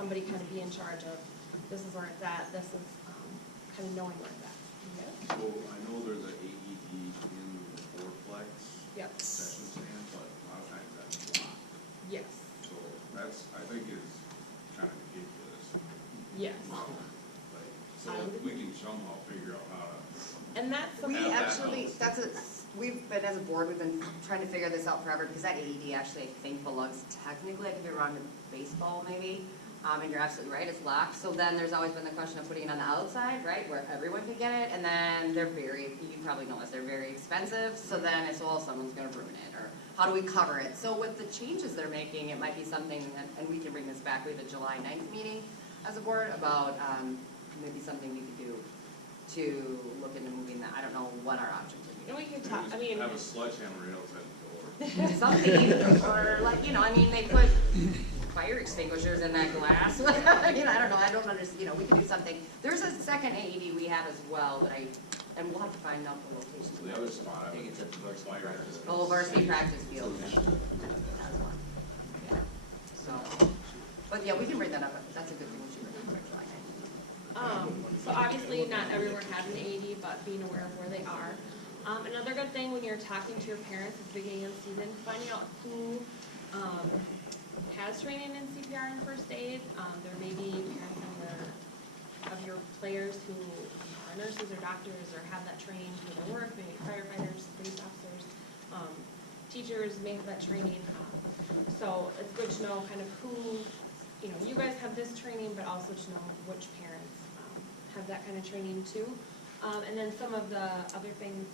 somebody kind of be in charge of, this is where it's at, this is kind of knowing where it's at. So I know there's an AED in the fourplex Yep. session stand, but a lot of times that's blocked. Yes. So that's, I think is kind of ridiculous. Yes. Like, so if we can somehow figure out how to. And that's We something. actually, we've been, as a board, we've been trying to figure this out forever, because that AED actually, I think, belongs technically, I could be wrong, to baseball maybe. And you're absolutely right, it's locked. So then there's always been the question of putting it on the outside, right, where everyone could get it. And then they're very, you probably know this, they're very expensive. So then it's, well, someone's gonna ruin it, or how do we cover it? So with the changes they're making, it might be something that, and we can bring this back, we have a July 9th meeting as a board about, maybe something we could do to look into moving that. I don't know what our options would be. And we could talk, I mean. Have a sledgehammer right outside the door. Something, or like, you know, I mean, they put fire extinguishers in that glass. You know, I don't know, I don't understand, you know, we could do something. There's a second AED we have as well, but and we'll have to find out the location. So the other spot, I think it's at the varsity practice. Oh, varsity practice field. That's one. Yeah. So, but yeah, we can bring that up, that's a good thing we should bring up for July 9th. So obviously not everyone has an AED, but being aware of where they are. Another good thing when you're talking to your parents at the beginning of the season, finding out who has training in CPR and first aid. There may be parents of your players who are nurses or doctors or have that training through their work, maybe firefighters, police officers, teachers may have that training. So it's good to know kind of who, you know, you guys have this training, but also to know which parents have that kind of training too. And then some of the other things,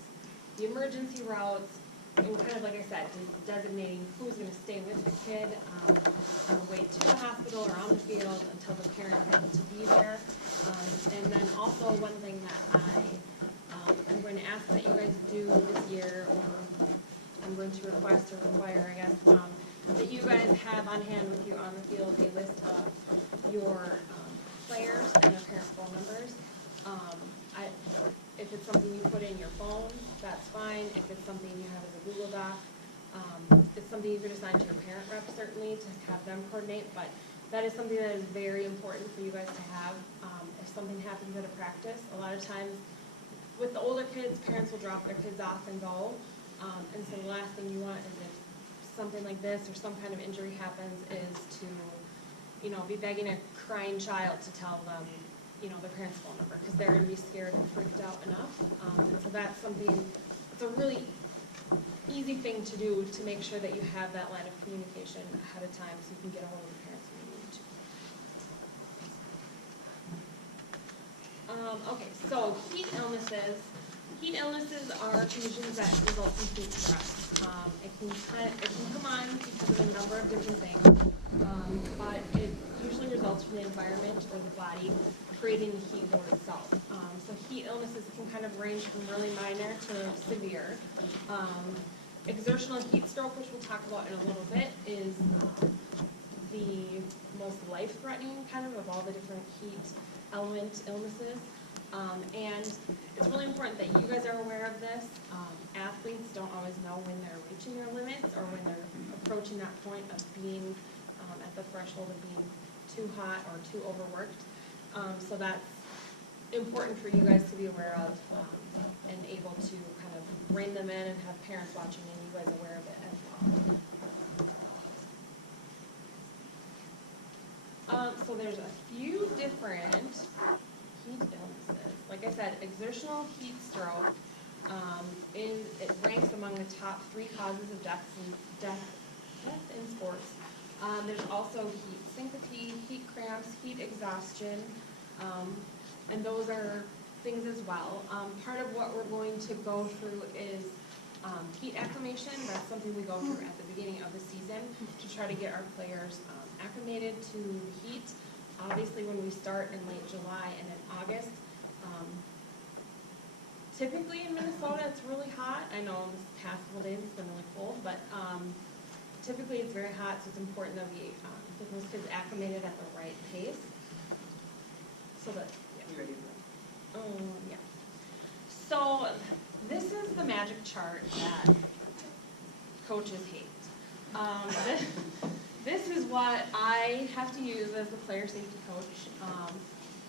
the emergency routes, and kind of like I said, designating who's going to stay with the kid on the way to the hospital or on the field until the parent gets to be there. And then also one thing that I'm going to ask that you guys do this year, or I'm going to request or require, I guess, that you guys have on hand with you on the field a list of your players and their parent phone numbers. If it's something you put in your phone, that's fine. If it's something you have as a Google Doc, it's something you could assign to your parent rep, certainly, to have them coordinate, but that is something that is very important for you guys to have. If something happens at a practice, a lot of times with the older kids, parents will drop their kids off and go, and so the last thing you want is if something like this or some kind of injury happens is to, you know, be begging a crying child to tell them, you know, their parents' phone number, because they're going to be scared and freaked out enough. And so that's something, it's a really easy thing to do to make sure that you have that line of communication ahead of time so you can get a hold of the parents when you need to. Okay, so heat illnesses. Heat illnesses are conditions that result in heat stress. It can come on because of a number of different things, but it usually results from the environment or the body creating the heat load itself. So heat illnesses can kind of range from really minor to severe. Exertional heat stroke, which we'll talk about in a little bit, is the most life-threatening kind of all the different heat element illnesses. And it's really important that you guys are aware of this. Athletes don't always know when they're reaching their limits or when they're approaching that point of being at the threshold of being too hot or too overworked. So that's important for you guys to be aware of and able to kind of rein them in and have parents watching and you guys aware of it as well. So there's a few different heat illnesses. Like I said, exertional heat stroke it ranks among the top 3 causes of death in sports. There's also heat syncope, heat cramps, heat exhaustion, and those are things as well. Part of what we're going to go through is heat acclimation. That's something we go through at the beginning of the season to try to get our players acclimated to the heat. Obviously, when we start in late July and in August, typically in Minnesota it's really hot. I know this past couple days it's been really cold, but typically it's very hot, so it's important that we get those kids acclimated at the right pace. So that, yeah. You ready for that? Yeah. So this is the magic chart that coaches hate. this is what I have to use as the player safety coach,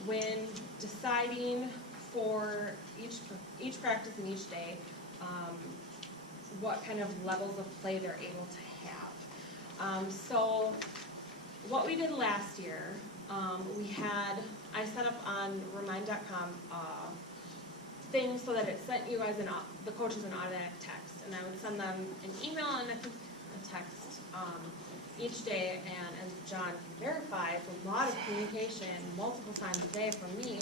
when deciding for each practice and each day, what kind of levels of play they're able to have. So what we did last year, I set up on remind.com thing so that it sent you guys the coaches an automatic text, and I would send them an email and I think a text each day, and as John can verify, it's a lot of communication multiple times a day from me.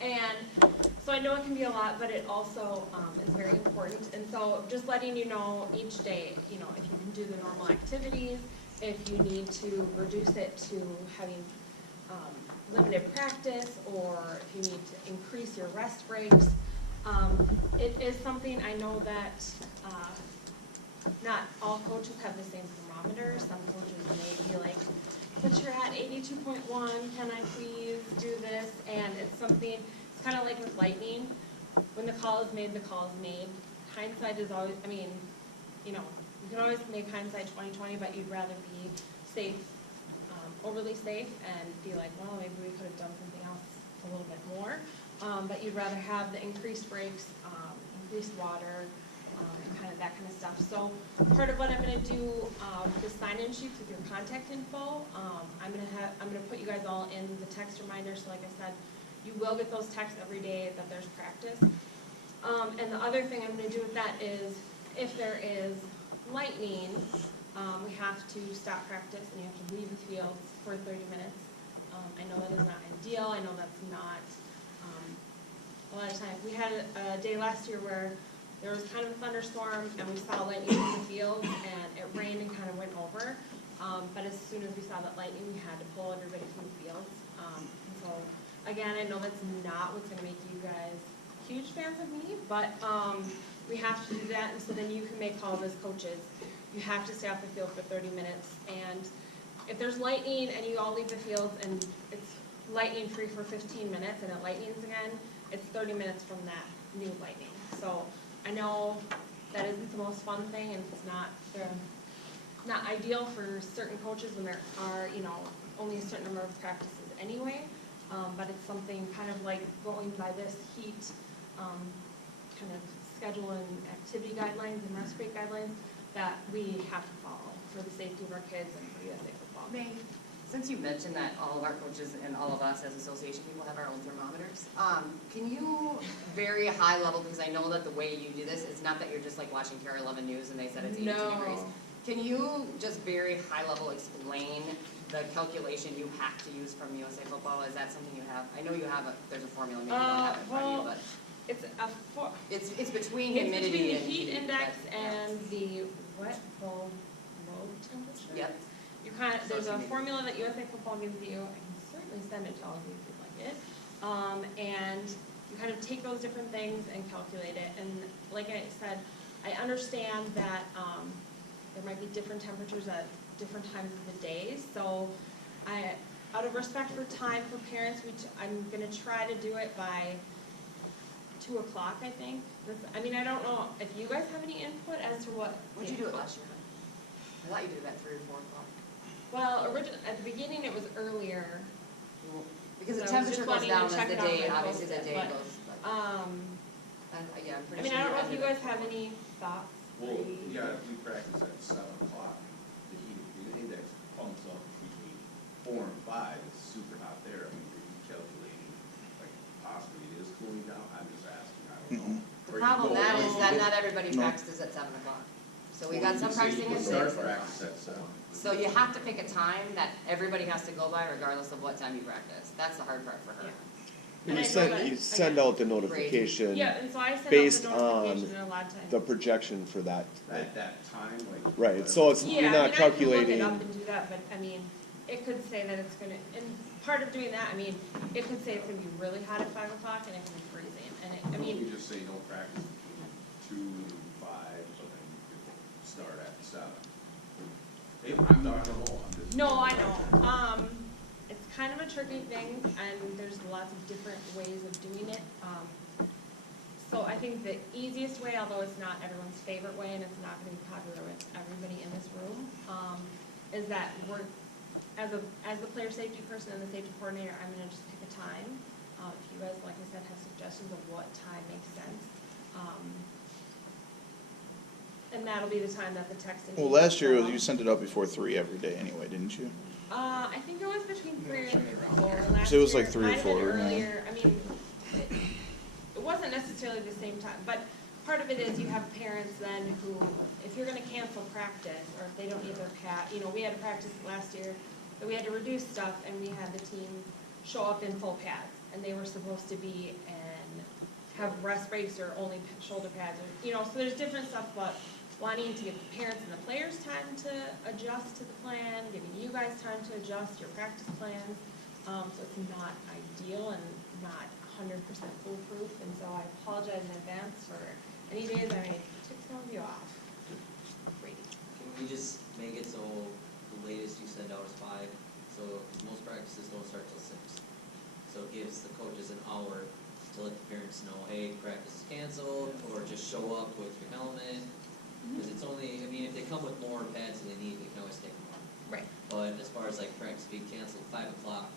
And so I know it can be a lot, but it also is very important. And so just letting you know each day, if you can do the normal activities, if you need to reduce it to having limited practice, or if you need to increase your rest breaks. It is something I know that not all coaches have the same thermometer. Some coaches may be like, but you're at 82.1, can I please do this? And it's something, it's kind of like with lightning. When the call is made, the call is made. Hindsight is always, you can always make hindsight 20/20, but you'd rather be safe, overly safe, and be like, well, maybe we could have done something else a little bit more. But you'd rather have the increased breaks, increased water, and kind of that kind of stuff. So part of what I'm going to do with the sign-in sheets with your contact info, I'm going to put you guys all in the text reminder. So like I said, you will get those texts every day that there's practice. And the other thing I'm going to do with that is, if there is lightning, we have to stop practice and you have to leave the fields for 30 minutes. I know that is not ideal. I know that's not a lot of time. We had a day last year where there was kind of a thunderstorm and we saw lightning in the field, and it rained and kind of went over. But as soon as we saw that lightning, we had to pull everybody from the fields. And so again, I know that's not what's going to make you guys huge fans of me, but we have to do that. And so then you can make calls as coaches. You have to stay off the field for 30 minutes. And if there's lightning and you all leave the field and it's lightning free for 15 minutes and it lightnings again, it's 30 minutes from that new lightning. So I know that isn't the most fun thing, and it's not ideal for certain coaches when there are, only a certain number of practices anyway. But it's something kind of like going by this heat kind of schedule and activity guidelines and rest break guidelines that we have to follow for the safety of our kids and for USA football. May, since you mentioned that all of our coaches and all of us as association people have our own thermometers, can you very high level, because I know that the way you do this is not that you're just like watching Care 11 News and they said it's 82 degrees. Can you just very high level explain the calculation you have to use from USA football? Is that something you have? I know you have there's a formula, maybe you don't have it in front of you, but. It's between humidity and the heat index yeah. and the wet bulb low temperature. Yep. There's a formula that USA Football gives you. I can certainly send it to all of you if you'd like it. And you kind of take those different things and calculate it. And like I said, I understand that there might be different temperatures at different times of the day. So out of respect for time for parents, I'm going to try to do it by 2 o'clock, I think. I don't know if you guys have any input as to what. Would you do it last year? I thought you did it at 3 or 4 o'clock. Well, at the beginning it was earlier. Because the So temperature goes down as check the it off day, and obviously post the it, day but, goes. Yeah, I'm pretty sure. I don't know if you guys have any thoughts. Well, yeah, if we practice at 7 o'clock, the heat index pumps up between 4 and 5. It's super hot there. Are you calculating, like, possibly it is cooling down? I'm just asking, I don't know. The problem that is that not everybody practices at 7 o'clock. So we got some practicing at 6. Start practice at 7. So you have to pick a time that everybody has to go by regardless of what time you practice. That's the hard part for her. And I know that, You send out the notification Yeah, and so I send based out the notification on a lot of times. the projection for that. At that time, like. Right, so it's, Yeah, you're not I can look calculating. it up and do that, but it could say that it's gonna, and part of doing that, it could say it's gonna be really hot at 5 o'clock and it can be freezing, and You just say no practice between 2 and 5, but then you could start at 7. I'm not at all. no, I know. It's kind of a tricky thing, and there's lots of different ways of doing it. So I think the easiest way, although it's not everyone's favorite way, and it's not gonna be popular with everybody in this room, is that as the player safety person and the safety coordinator, I'm gonna just pick a time. If you guys, like I said, have suggestions of what time makes sense. And that'll be the time that the texting. Well, last year you sent it out before 3 every day anyway, didn't you? I think it was between 3 and 4 last So it was year. like 3 or Might have been 4, yeah. earlier. I mean, it wasn't necessarily the same time, but part of it is you have parents then who, if you're gonna cancel practice, or if they don't need their pad, we had a practice last year, that we had to reduce stuff, and we had the team show up in full pads, and they were supposed to be and have rest breaks or only shoulder pads, or, so there's different stuff, but wanting to give the parents and the players time to adjust to the plan, giving you guys time to adjust your practice plans, so it's not ideal and not 100% foolproof, and so I apologize in advance for any days I may take some of you off. Brady. Can we just make it so the latest you send out is 5, so most practices don't start till 6. So it gives the coaches an hour to let the parents know, hey, practice is canceled, or just show up with your helmet. Because it's only, if they come with more pads than they need, we can always take them off. Right. But as far as like practice being canceled, 5 o'clock.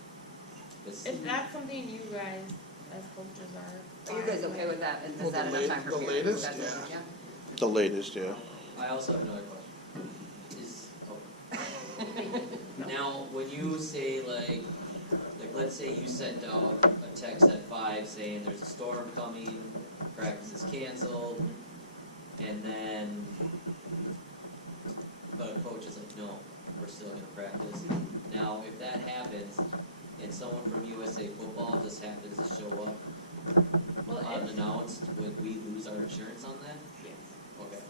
If that's something you guys, as coaches, Are you guys okay with that? And Well, is that the enough time for the parents? latest, That's- yeah. The latest, yeah. I also have another question. Now, when you say like let's say you sent out a text at 5 saying there's a storm coming, practice is canceled, and then but a coach is like, no, we're still gonna practice. Now, if that happens, and someone from USA Football just happens to show up Well, unannounced, would we lose our insurance on that? yes, Okay.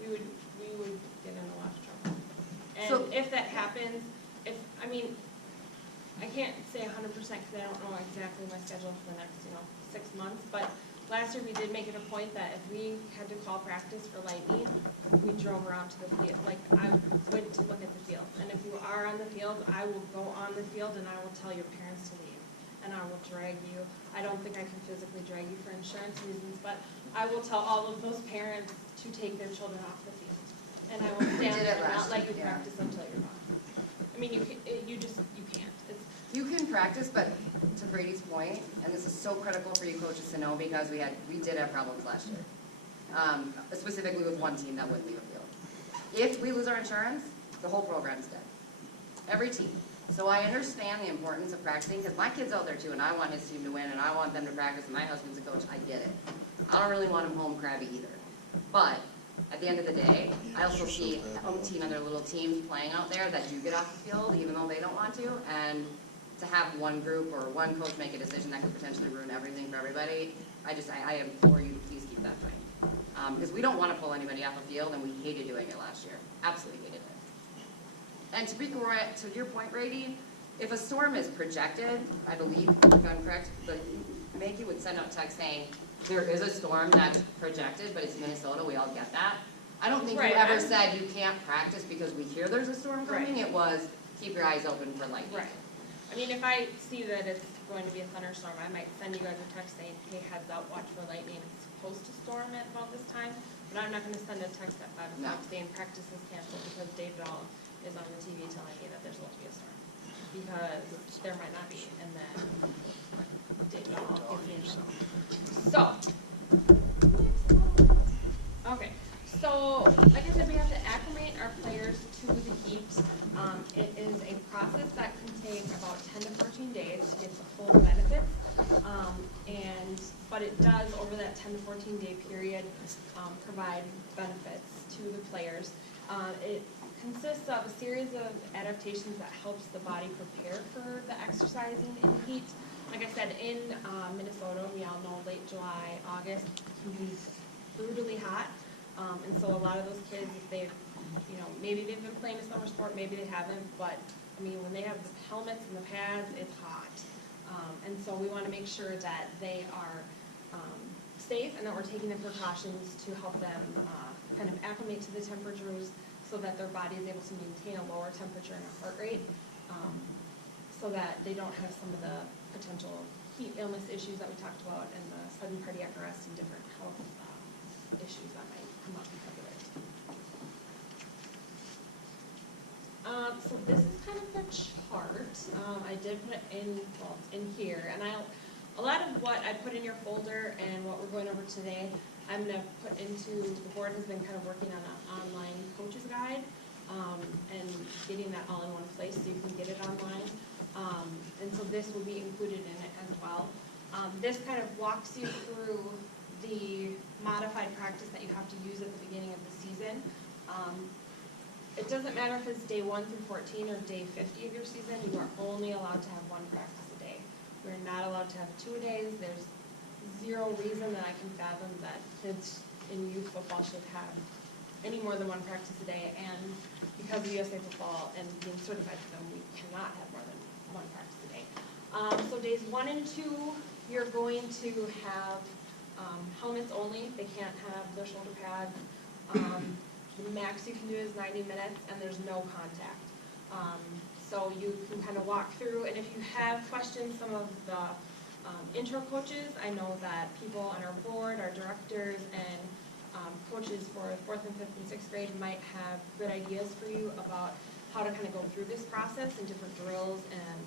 we would get in a lot of trouble. So- And if that happens, I can't say 100% because I don't know exactly my schedule for the next, 6 months, but last year we did make it a point that if we had to call practice for lightning, we drove around to the field, I went to look at the field. And if you are on the field, I will go on the field and I will tell your parents to leave. And I will drag you, I don't think I can physically drag you for insurance reasons, but I will tell all of those parents to take their children off the field. And I will stand did there it and last not let you year, yeah. practice until you're gone. You can't. You can practice, but to Brady's point, and this is so critical for you coaches to know because we did have problems last year. Specifically with one team that wouldn't leave a field. If we lose our insurance, the whole program's dead. Every team. So I understand the importance of practicing because my kid's out there too and I want his team to win and I want them to practice and my husband's a coach, I get it. I don't really want him home crabby either. But at the end of the day, I also see umpteen other little teams playing out there that do get off the field even though they don't want to. And to have one group or one coach make a decision that could potentially ruin everything for everybody, I implore you to please keep that train. Because we don't want to pull anybody off the field and we hated doing it last year. Absolutely hated it. And to your point, Brady, if a storm is projected, I believe, if I'm correct, Maggie would send out text saying, there is a storm that's projected, but it's Minnesota, we all get that. I don't think you Right, ever said you can't practice because we hear there's a storm coming. Right. It was, keep your eyes open for lightning. Right. If I see that it's going to be a thunderstorm, I might send you guys a text saying, hey, heads up, watch for lightning. It's supposed to storm at about this time, but I'm not gonna send a text at 5 o'clock saying practice is canceled because Dave Dahl is on the TV telling me that there's going to be a storm. Because there might not be, and then Dave Dahl gives me a show. So, okay, so, like I said, we have to acclimate our players to the heat. It is a process that can take about 10 to 14 days to get the full benefits. But it does, over that 10 to 14 day period, provide benefits to the players. It consists of a series of adaptations that helps the body prepare for the exercising in the heat. Like I said, in Minnesota, we all know late July, August can be brutally hot. And so a lot of those kids, if they've, maybe they've been playing a summer sport, maybe they haven't, but when they have the helmets and the pads, it's hot. And so we want to make sure that they are safe and that we're taking the precautions to help them kind of acclimate to the temperatures so that their body is able to maintain a lower temperature and a heart rate so that they don't have some of the potential heat illness issues that we talked about and the sudden cardiac arrest and different health issues that might come up because of it. So this is kind of the chart. I did put it in, well, it's in here, and a lot of what I put in your folder and what we're going over today, I'm gonna put into, the board has been kind of working on an online coaches guide, and getting that all in one place so you can get it online. And so this will be included in it as well. This kind of walks you through the modified practice that you have to use at the beginning of the season. It doesn't matter if it's day 1 through 14 or day 50 of your season, you are only allowed to have 1 practice a day. We're not allowed to have 2 a days. There's zero reason that I can fathom that kids in youth football should have any more than 1 practice a day, and because of USA football and being certified for them, we cannot have more than 1 practice a day. So days 1 and 2, you're going to have helmets only. They can't have their shoulder pads. The max you can do is 90 minutes, and there's no contact. So you can kind of walk through, and if you have questions, some of the intro coaches, I know that people on our board, our directors, and coaches for 4th and 5th and 6th grade might have good ideas for you about how to kind of go through this process and different drills and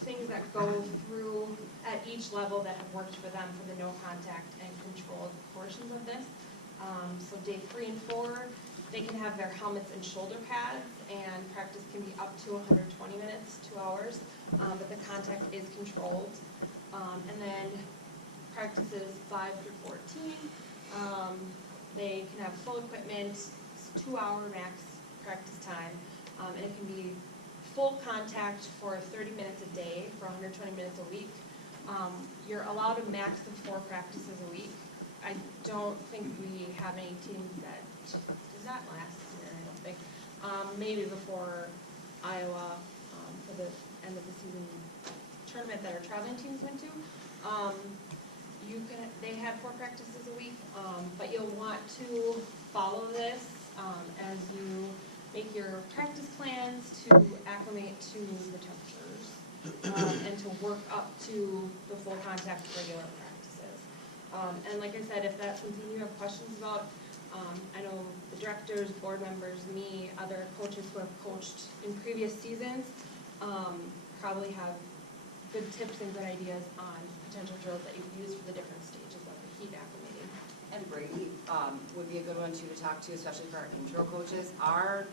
things that go through at each level that have worked for them for the no contact and controlled portions of this. So day 3 and 4, they can have their helmets and shoulder pads, and practice can be up to 120 minutes, 2 hours, but the contact is controlled. And then practices 5 through 14, they can have full equipment, 2-hour max practice time, and it can be full contact for 30 minutes a day for 120 minutes a week. You're allowed a max of 4 practices a week. I don't think we have any teams that, does that last year, I don't think. Maybe before Iowa, for the end of the season tournament that our traveling teams went to. They had 4 practices a week, but you'll want to follow this as you make your practice plans to acclimate to the temperatures and to work up to the full contact regular practices. And like I said, if that's something you have questions about, I know the directors, board members, me, other coaches who have coached in previous seasons probably have good tips and good ideas on potential drills that you can use for the different stages of the heat acclimating. And Brady would be a good one too to talk to, especially for our intro coaches. Our